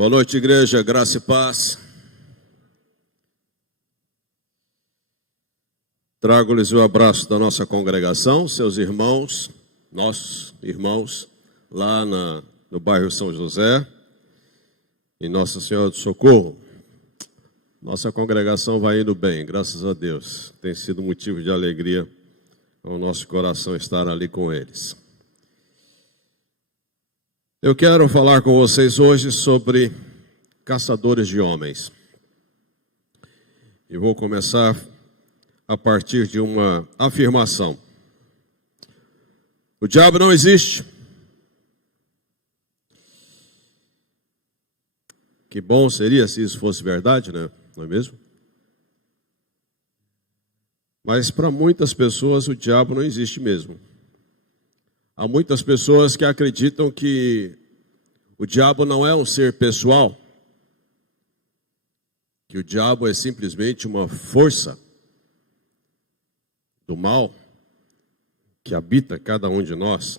Boa noite, igreja, graça e paz. Trago-lhes o abraço da nossa congregação, seus irmãos, nossos irmãos, lá no bairro São José, em Nossa Senhora do Socorro. Nossa congregação vai indo bem, graças a Deus. Tem sido motivo de alegria ao nosso coração estar ali com eles. Eu quero falar com vocês hoje sobre caçadores de homens. E vou começar a partir de uma afirmação. O diabo não existe. Que bom seria se isso fosse verdade, né? Não é mesmo? Mas para muitas pessoas o diabo não existe mesmo. Há muitas pessoas que acreditam que o diabo não é um ser pessoal, que o diabo é simplesmente uma força do mal que habita cada um de nós.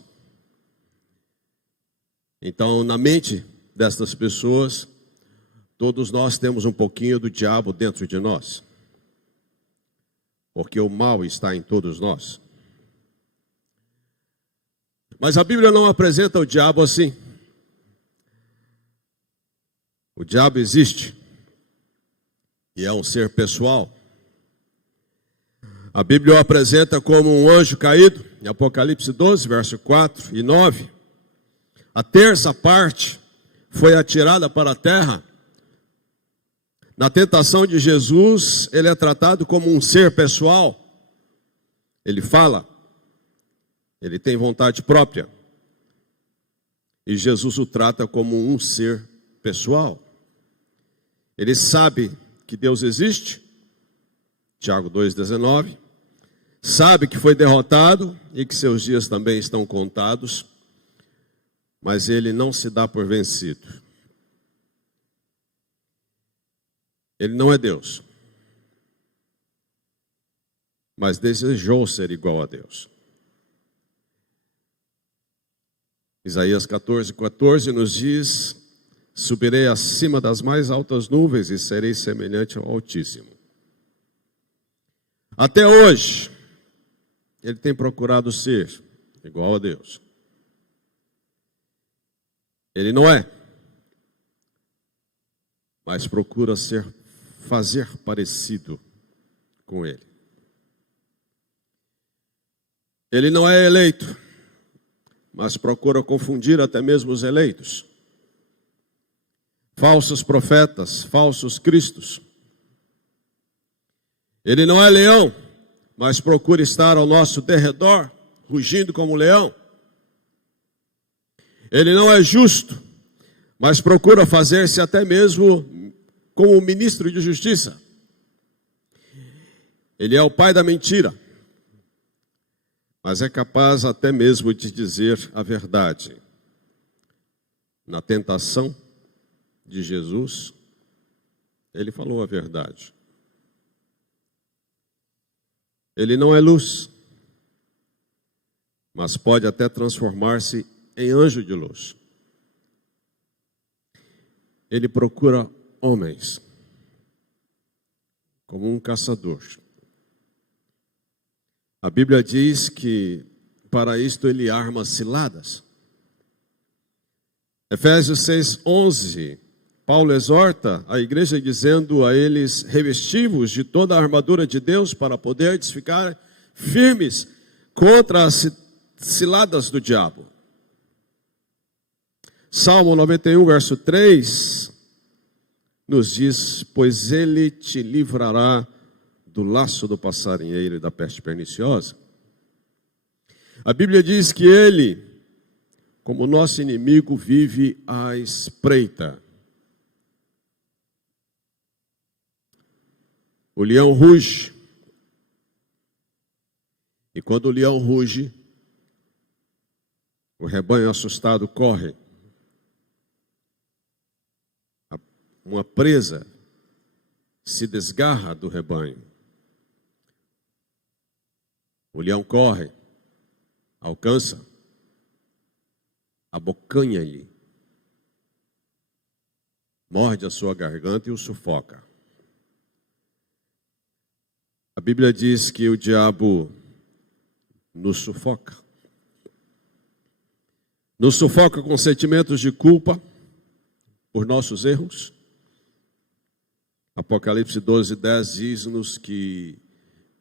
Então, na mente destas pessoas, todos nós temos um pouquinho do diabo dentro de nós, porque o mal está em todos nós. Mas a Bíblia não apresenta o diabo assim. O diabo existe e é um ser pessoal. A Bíblia o apresenta como um anjo caído, em Apocalipse 12, verso 4 e 9. A terça parte foi atirada para a terra. Na tentação de Jesus, ele é tratado como um ser pessoal. Ele fala, ele tem vontade própria. E Jesus o trata como um ser pessoal. Ele sabe que Deus existe, Tiago 2,19. Sabe que foi derrotado e que seus dias também estão contados, mas ele não se dá por vencido. Ele não é Deus, mas desejou ser igual a Deus. Isaías 14,14 nos diz: subirei acima das mais altas nuvens e serei semelhante ao Altíssimo. Até hoje, ele tem procurado ser igual a Deus. Ele não é, mas procura fazer parecido com ele. Ele não é eleito, mas procura confundir até mesmo os eleitos. Falsos profetas, falsos cristos. Ele não é leão, mas procura estar ao nosso derredor, rugindo como leão. Ele não é justo, mas procura fazer-se até mesmo como ministro de justiça. Ele é o pai da mentira, mas é capaz até mesmo de dizer a verdade. Na tentação de Jesus, ele falou a verdade. Ele não é luz, mas pode até transformar-se em anjo de luz. Ele procura homens como um caçador. A Bíblia diz que para isto ele arma ciladas. Efésios 6,11, Paulo exorta a igreja dizendo a eles: revesti-vos de toda a armadura de Deus para poderdes ficar firmes contra as ciladas do diabo. Salmo 91, verso 3, nos diz: pois ele te livrará do laço do passarinheiro e da peste perniciosa. A Bíblia diz que ele, como nosso inimigo, vive à espreita. O leão ruge. E quando o leão ruge, o rebanho assustado corre. Uma presa se desgarra do rebanho. O leão corre, alcança, abocanha-lhe morde a sua garganta e o sufoca. A Bíblia diz que o diabo nos sufoca. Nos sufoca com sentimentos de culpa por nossos erros. Apocalipse 12:10 diz-nos que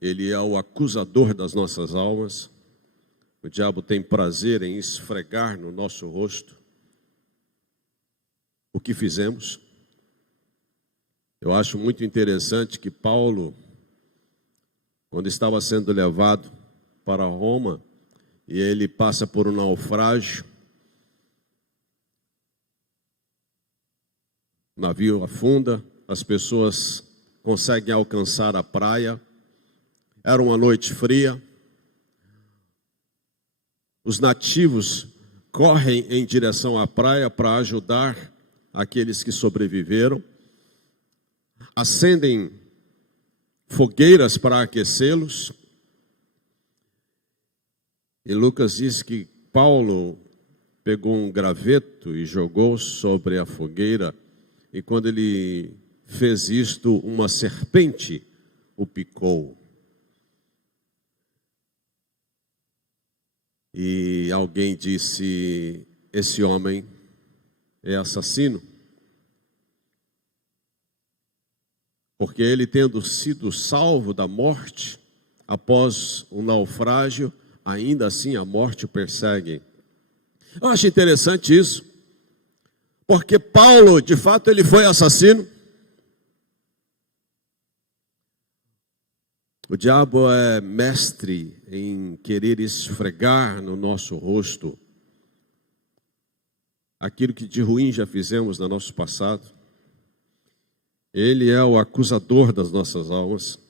ele é o acusador das nossas almas. O diabo tem prazer em esfregar no nosso rosto o que fizemos. Eu acho muito interessante que Paulo, quando estava sendo levado para Roma, e ele passa por um naufrágio, o navio afunda, as pessoas conseguem alcançar a praia, era uma noite fria, os nativos correm em direção à praia para ajudar aqueles que sobreviveram, acendem fogueiras para aquecê-los. E Lucas diz que Paulo pegou um graveto e jogou sobre a fogueira, e quando ele fez isto, uma serpente o picou. E alguém disse: esse homem é assassino, porque ele, tendo sido salvo da morte após um naufrágio, ainda assim a morte o persegue. Eu acho interessante isso, porque Paulo, de fato, ele foi assassino. O diabo é mestre em querer esfregar no nosso rosto aquilo que de ruim já fizemos no nosso passado. Ele é o acusador das nossas almas.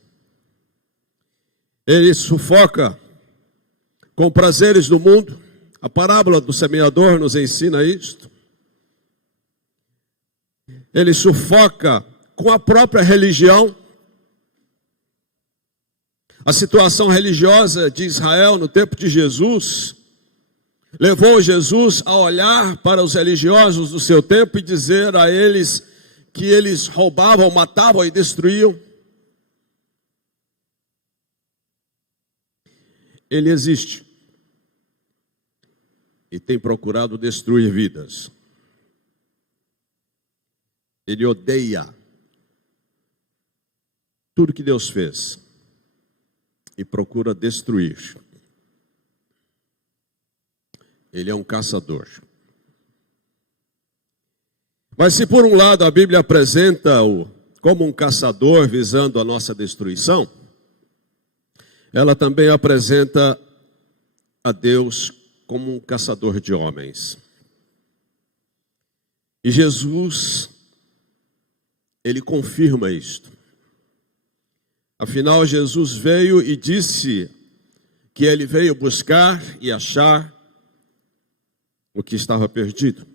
Ele sufoca com prazeres do mundo. A parábola do semeador nos ensina isto. Ele sufoca com a própria religião. A situação religiosa de Israel no tempo de Jesus levou Jesus a olhar para os religiosos do seu tempo e dizer a eles que eles roubavam, matavam e destruíam. Ele existe e tem procurado destruir vidas. Ele odeia tudo que Deus fez e procura destruir. Ele é um caçador. Mas se por um lado a Bíblia apresenta-o como um caçador visando a nossa destruição, ela também apresenta a Deus como um caçador de homens. E Jesus, ele confirma isto. Afinal, Jesus veio e disse que ele veio buscar e achar o que estava perdido.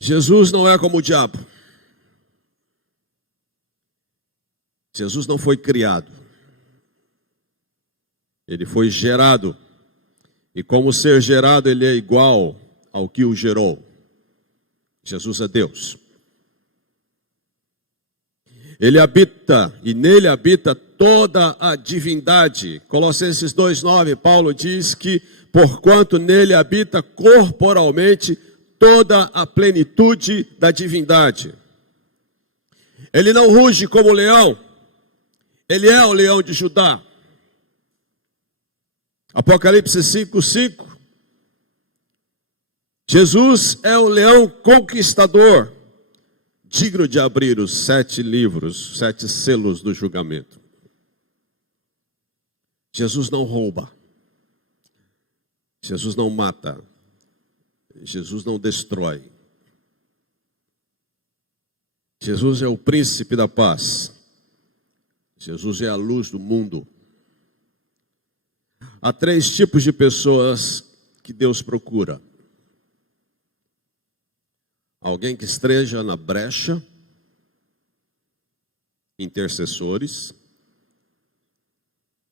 Jesus não é como o diabo. Jesus não foi criado. Ele foi gerado. E como ser gerado, ele é igual ao que o gerou. Jesus é Deus. Ele habita, e nele habita toda a divindade. Colossenses 2:9, Paulo diz que, porquanto nele habita corporalmente toda a plenitude da divindade. Ele não ruge como leão, ele é o leão de Judá. Apocalipse 5:5. Jesus é o leão conquistador, digno de abrir os 7 livros, 7 selos do julgamento. Jesus não rouba. Jesus não mata. Jesus não destrói. Jesus é o príncipe da paz. Jesus é a luz do mundo. Há 3 tipos de pessoas que Deus procura. Alguém que esteja na brecha, intercessores,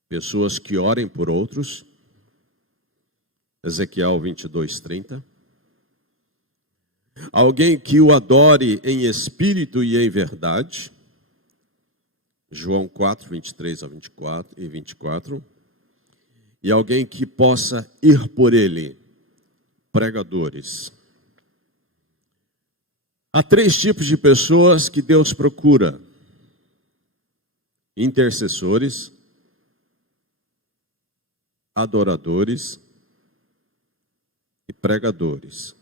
pessoas que orem por outros, Ezequiel 22:30. alguém que o adore em espírito e em verdade. João 4, 23 a 24 e 24. E alguém que possa ir por ele, pregadores. Há 3 tipos de pessoas que Deus procura: intercessores, adoradores e pregadores.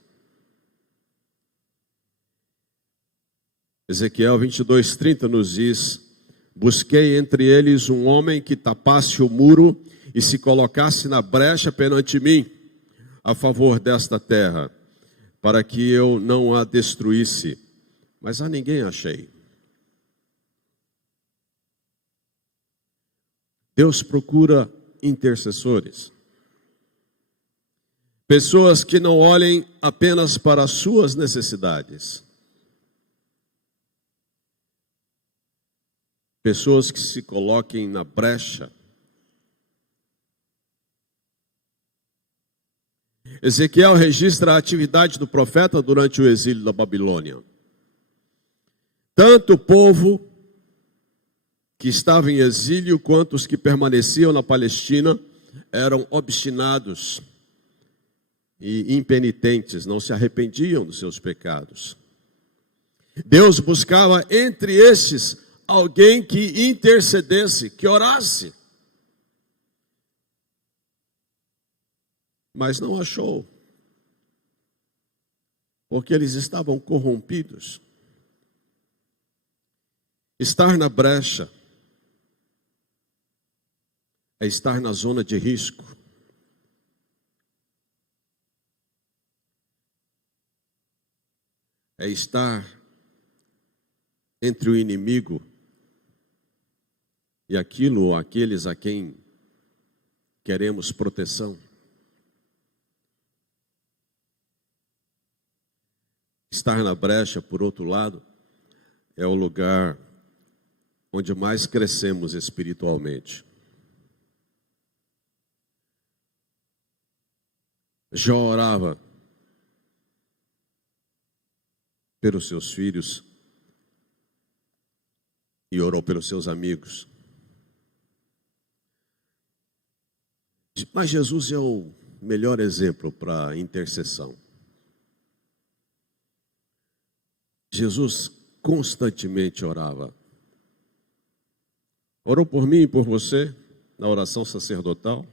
Ezequiel 22:30 nos diz: busquei entre eles um homem que tapasse o muro e se colocasse na brecha perante mim, a favor desta terra, para que eu não a destruísse. Mas a ninguém achei. Deus procura intercessores. Pessoas que não olhem apenas para as suas necessidades. Pessoas que se coloquem na brecha. Ezequiel registra a atividade do profeta durante o exílio da Babilônia. Tanto o povo que estava em exílio quanto os que permaneciam na Palestina eram obstinados e impenitentes, não se arrependiam dos seus pecados. Deus buscava entre estes alguém que intercedesse, que orasse. Mas não achou, porque eles estavam corrompidos. Estar na brecha é estar na zona de risco. É estar entre o inimigo e aquilo ou aqueles a quem queremos proteção. Estar na brecha, por outro lado, é o lugar onde mais crescemos espiritualmente. Jó orava pelos seus filhos e orou pelos seus amigos. Mas Jesus é o melhor exemplo para intercessão. Jesus constantemente orava. Orou por mim e por você na oração sacerdotal.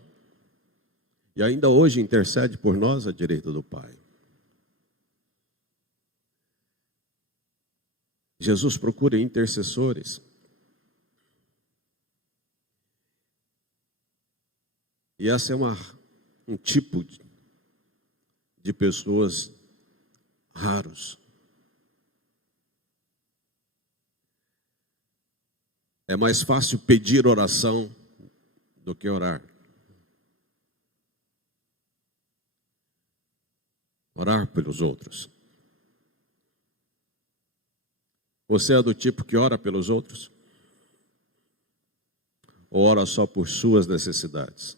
E ainda hoje intercede por nós à direita do Pai. Jesus procura intercessores. E essa é um tipo de pessoas raros. É mais fácil pedir oração do que orar. Orar pelos outros. Você é do tipo que ora pelos outros? Ou ora só por suas necessidades?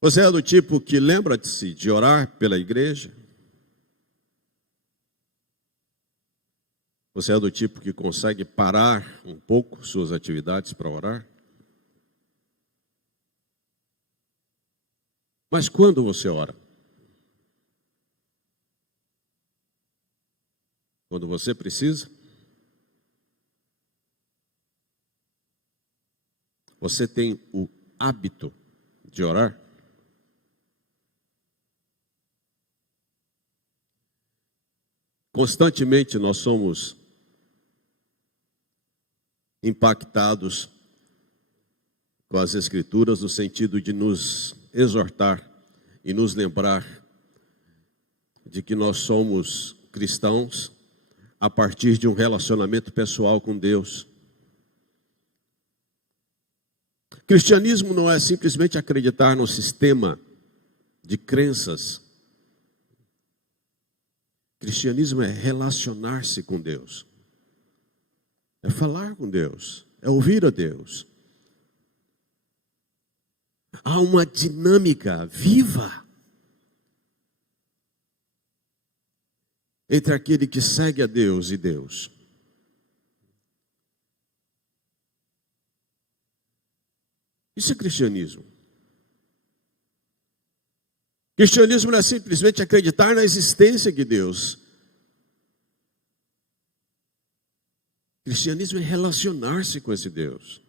Você é do tipo que lembra-se de orar pela igreja? Você é do tipo que consegue parar um pouco suas atividades para orar? Mas quando você ora? Quando você precisa? Você tem o hábito de orar? Constantemente nós somos impactados com as Escrituras no sentido de nos exortar e nos lembrar de que nós somos cristãos a partir de um relacionamento pessoal com Deus. Cristianismo não é simplesmente acreditar no sistema de crenças. Cristianismo é relacionar-se com Deus. É falar com Deus, é ouvir a Deus. Há uma dinâmica viva entre aquele que segue a Deus e Deus. Isso é cristianismo. Cristianismo não é simplesmente acreditar na existência de Deus. Cristianismo é relacionar-se com esse Deus.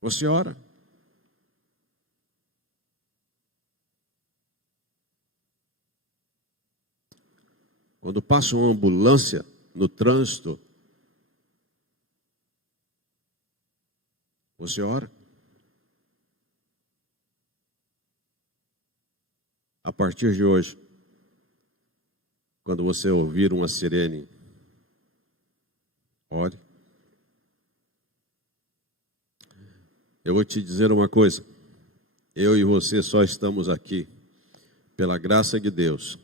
Você ora. Quando passa uma ambulância no trânsito, você ora. A partir de hoje, quando você ouvir uma sirene, ore. Eu vou te dizer uma coisa. Eu e você só estamos aqui pela graça de Deus.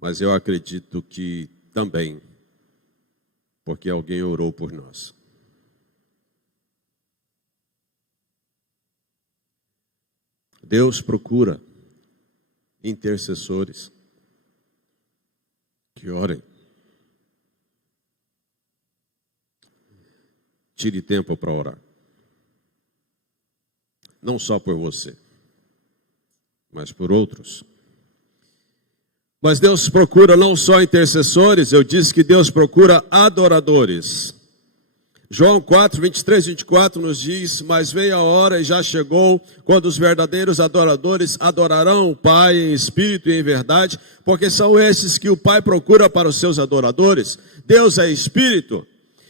Mas eu acredito que também porque alguém orou por nós. Deus procura intercessores que orem. Tire tempo para orar. Não só por você, mas por outros. Mas Deus procura não só intercessores, eu disse que Deus procura adoradores. João 4, 23 e 24 nos diz: mas veio a hora e já chegou, quando os verdadeiros adoradores adorarão o Pai em espírito e em verdade, porque são esses que o Pai procura para os seus adoradores. Deus é espírito,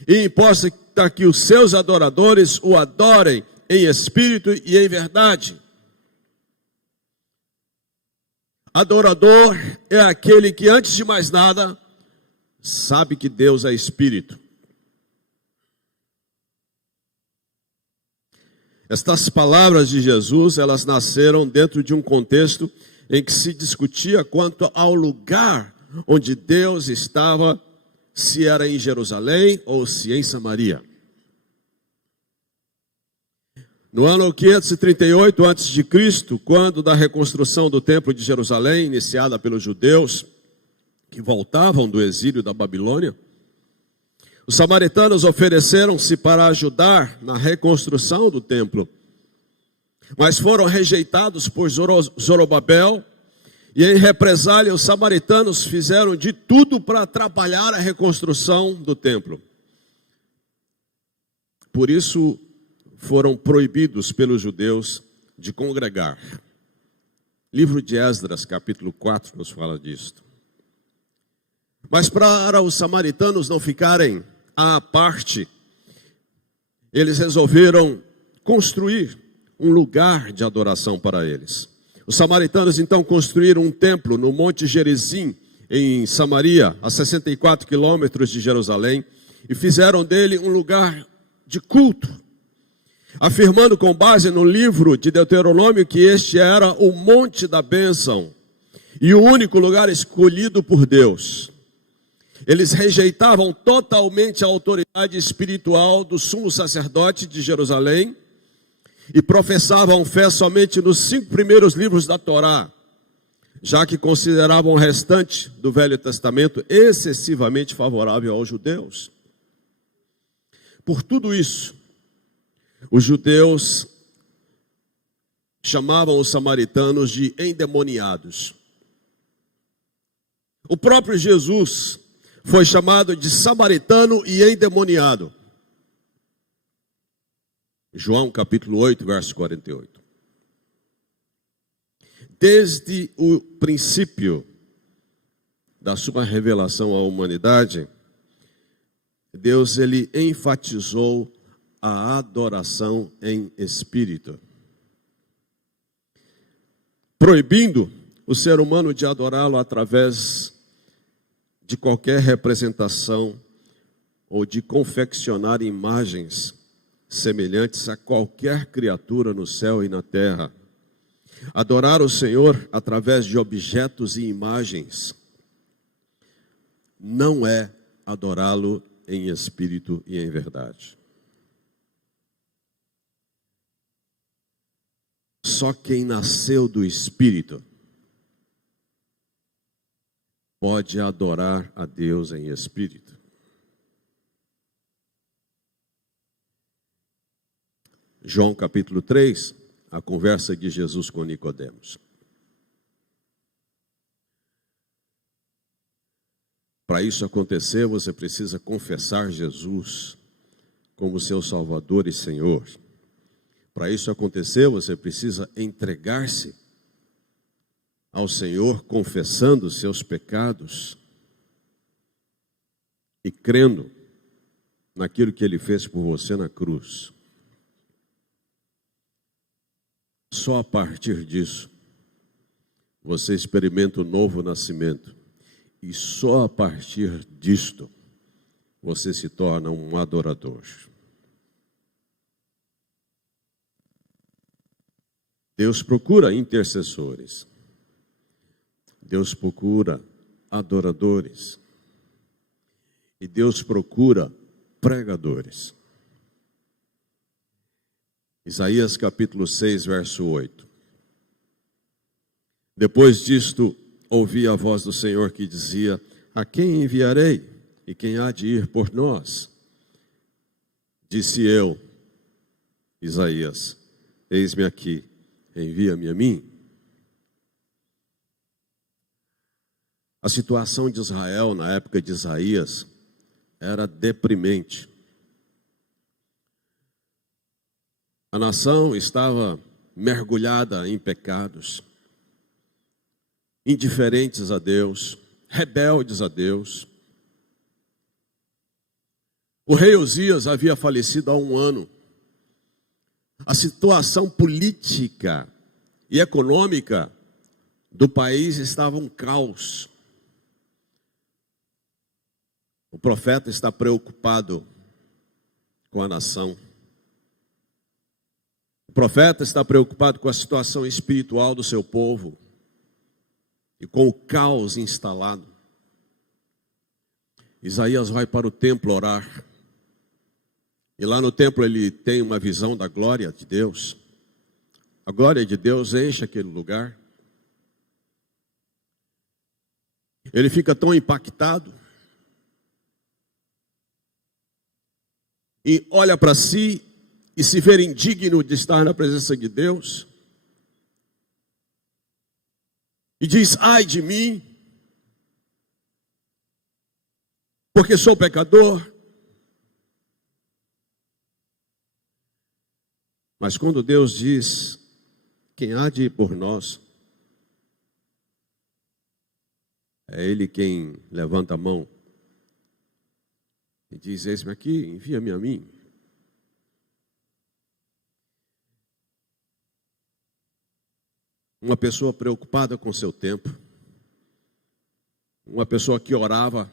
e importa que os seus adoradores o adorem em espírito e em verdade. Adorador é aquele que, antes de mais nada, sabe que Deus é espírito. Estas palavras de Jesus, elas nasceram dentro de um contexto em que se discutia quanto ao lugar onde Deus estava, se era em Jerusalém ou se em Samaria. No ano 538 a.C., quando da reconstrução do templo de Jerusalém, iniciada pelos judeus que voltavam do exílio da Babilônia, os samaritanos ofereceram-se para ajudar na reconstrução do templo, mas foram rejeitados por Zorobabel, e em represália os samaritanos fizeram de tudo para atrapalhar a reconstrução do templo. Por isso foram proibidos pelos judeus de congregar. Livro de Esdras, capítulo 4, nos fala disto. Mas para os samaritanos não ficarem à parte, eles resolveram construir um lugar de adoração para eles. Os samaritanos então construíram um templo no Monte Gerizim, em Samaria, a 64 quilômetros de Jerusalém, e fizeram dele um lugar de culto, afirmando com base no livro de Deuteronômio que este era o monte da bênção e o único lugar escolhido por Deus. Eles rejeitavam totalmente a autoridade espiritual do sumo sacerdote de Jerusalém e professavam fé somente nos 5 primeiros livros da Torá, já que consideravam o restante do Velho Testamento excessivamente favorável aos judeus. Por tudo isso, os judeus chamavam os samaritanos de endemoniados. O próprio Jesus foi chamado de samaritano e endemoniado. João capítulo 8, verso 48. Desde o princípio da sua revelação à humanidade, Deus ele enfatizou a adoração em espírito, proibindo o ser humano de adorá-lo através de qualquer representação ou de confeccionar imagens semelhantes a qualquer criatura no céu e na terra. Adorar o Senhor através de objetos e imagens não é adorá-lo em espírito e em verdade. Só quem nasceu do Espírito pode adorar a Deus em espírito. João capítulo 3, a conversa de Jesus com Nicodemos. Para isso acontecer, você precisa confessar Jesus como seu Salvador e Senhor. Para isso acontecer, você precisa entregar-se ao Senhor, confessando os seus pecados e crendo naquilo que Ele fez por você na cruz. Só a partir disso, você experimenta o novo nascimento. E só a partir disto, você se torna um adorador. Deus procura intercessores. Deus procura adoradores. E Deus procura pregadores. Isaías capítulo 6, verso 8. Depois disto, ouvi a voz do Senhor que dizia: a quem enviarei? E quem há de ir por nós? Disse eu, Isaías: eis-me aqui, envia-me a mim. A situação de Israel na época de Isaías era deprimente. A nação estava mergulhada em pecados, indiferentes a Deus, rebeldes a Deus. O rei Uzias havia falecido há 1 ano. A situação política e econômica do país estava um caos. O profeta está preocupado com a nação. O profeta está preocupado com a situação espiritual do seu povo e com o caos instalado. Isaías vai para o templo orar. E lá no templo ele tem uma visão da glória de Deus. A glória de Deus enche aquele lugar. Ele fica tão impactado e olha para si e se vê indigno de estar na presença de Deus. E diz: ai de mim, porque sou pecador. Mas quando Deus diz: quem há de ir por nós? É Ele quem levanta a mão e diz: eis-me aqui, envia-me a mim. Uma pessoa preocupada com seu tempo, uma pessoa que orava,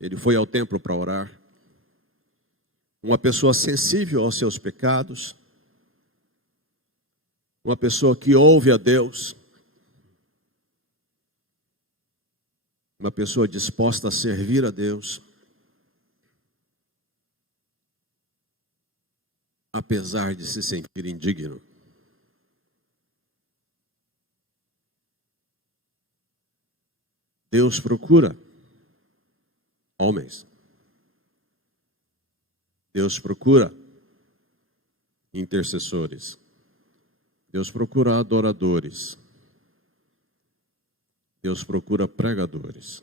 ele foi ao templo para orar. Uma pessoa sensível aos seus pecados, uma pessoa que ouve a Deus, uma pessoa disposta a servir a Deus, apesar de se sentir indigno. Deus procura homens. Deus procura intercessores. Deus procura adoradores. Deus procura pregadores.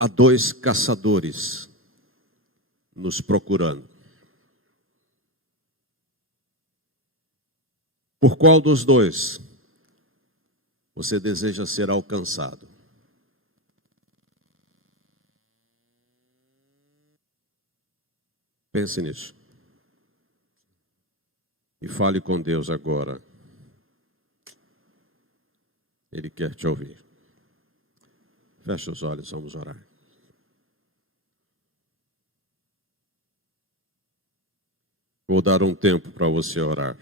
Há 2 caçadores nos procurando. Por qual dos 2 você deseja ser alcançado? Pense nisso. E fale com Deus agora. Ele quer te ouvir. Feche os olhos, vamos orar. Vou dar um tempo para você orar.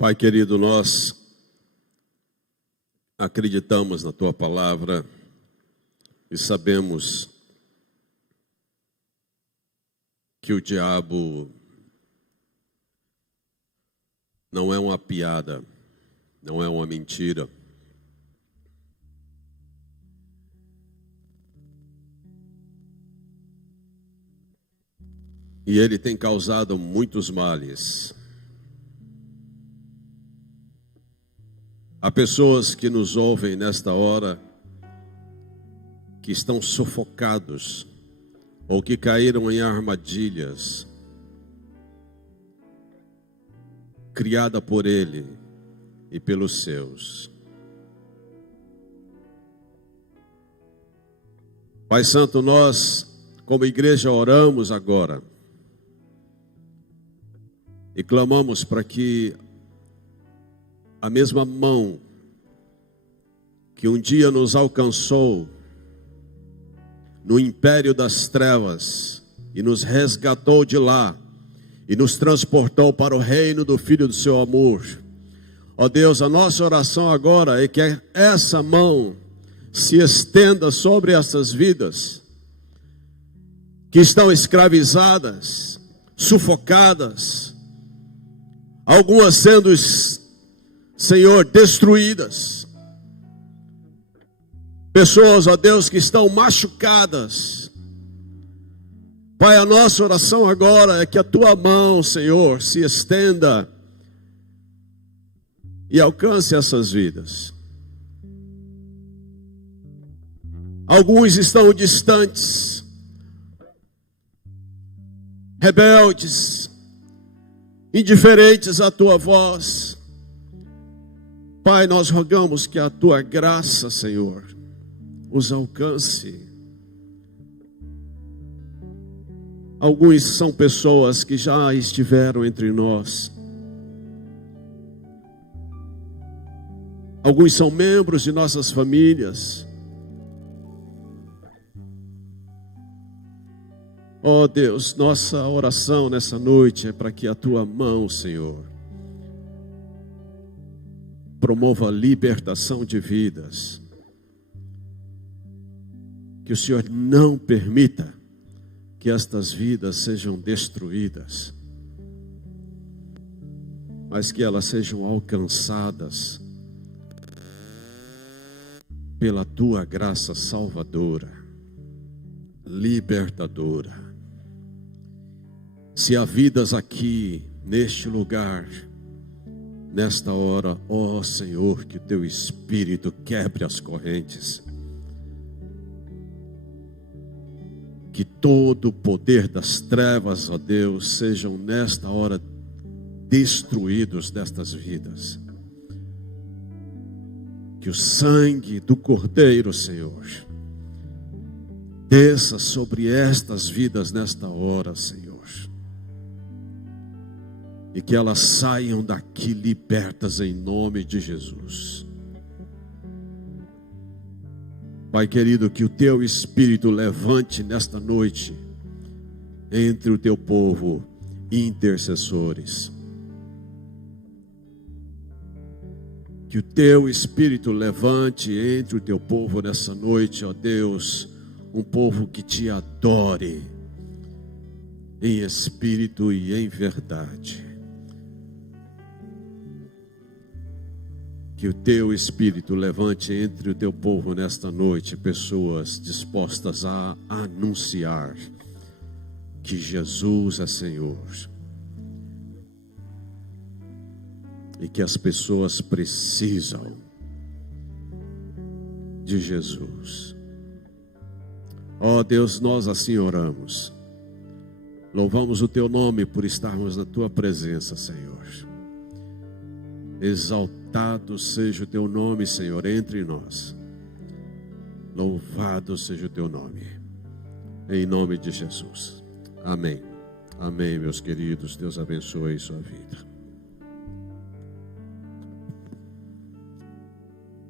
Pai querido, nós acreditamos na Tua palavra e sabemos que o diabo não é uma piada, não é uma mentira. E ele tem causado muitos males. Há pessoas que nos ouvem nesta hora que estão sufocados ou que caíram em armadilhas criada por ele e pelos seus. Pai Santo, nós como igreja oramos agora e clamamos para que a mesma mão que um dia nos alcançou no império das trevas e nos resgatou de lá e nos transportou para o reino do Filho do seu amor. Ó Deus, a nossa oração agora é que essa mão se estenda sobre essas vidas que estão escravizadas, sufocadas, algumas sendo, Senhor, destruídas. Pessoas, ó Deus, que estão machucadas. Pai, a nossa oração agora é que a Tua mão, Senhor, se estenda e alcance essas vidas. Alguns estão distantes, rebeldes, indiferentes à Tua voz. Pai, nós rogamos que a Tua graça, Senhor, os alcance. Alguns são pessoas que já estiveram entre nós. Alguns são membros de nossas famílias. Ó Deus, nossa oração nessa noite é para que a Tua mão, Senhor, promova a libertação de vidas. Que o Senhor não permita que estas vidas sejam destruídas, mas que elas sejam alcançadas pela Tua graça salvadora, libertadora. Se há vidas aqui, neste lugar, nesta hora, ó Senhor, que o Teu Espírito quebre as correntes. Que todo o poder das trevas, ó Deus, sejam nesta hora destruídos destas vidas. Que o sangue do Cordeiro, Senhor, desça sobre estas vidas nesta hora, Senhor. E que elas saiam daqui libertas em nome de Jesus. Pai querido, que o Teu Espírito levante nesta noite entre o Teu povo intercessores. Que o Teu Espírito levante entre o Teu povo nessa noite, ó Deus, um povo que Te adore em espírito e em verdade. Que o Teu Espírito levante entre o Teu povo nesta noite pessoas dispostas a anunciar que Jesus é Senhor. E que as pessoas precisam de Jesus. Ó Deus, nós assim oramos. Louvamos o Teu nome por estarmos na Tua presença, Senhor. Exaltado seja o Teu nome, Senhor, entre nós. Louvado seja o Teu nome. Em nome de Jesus. Amém. Amém, meus queridos. Deus abençoe sua vida.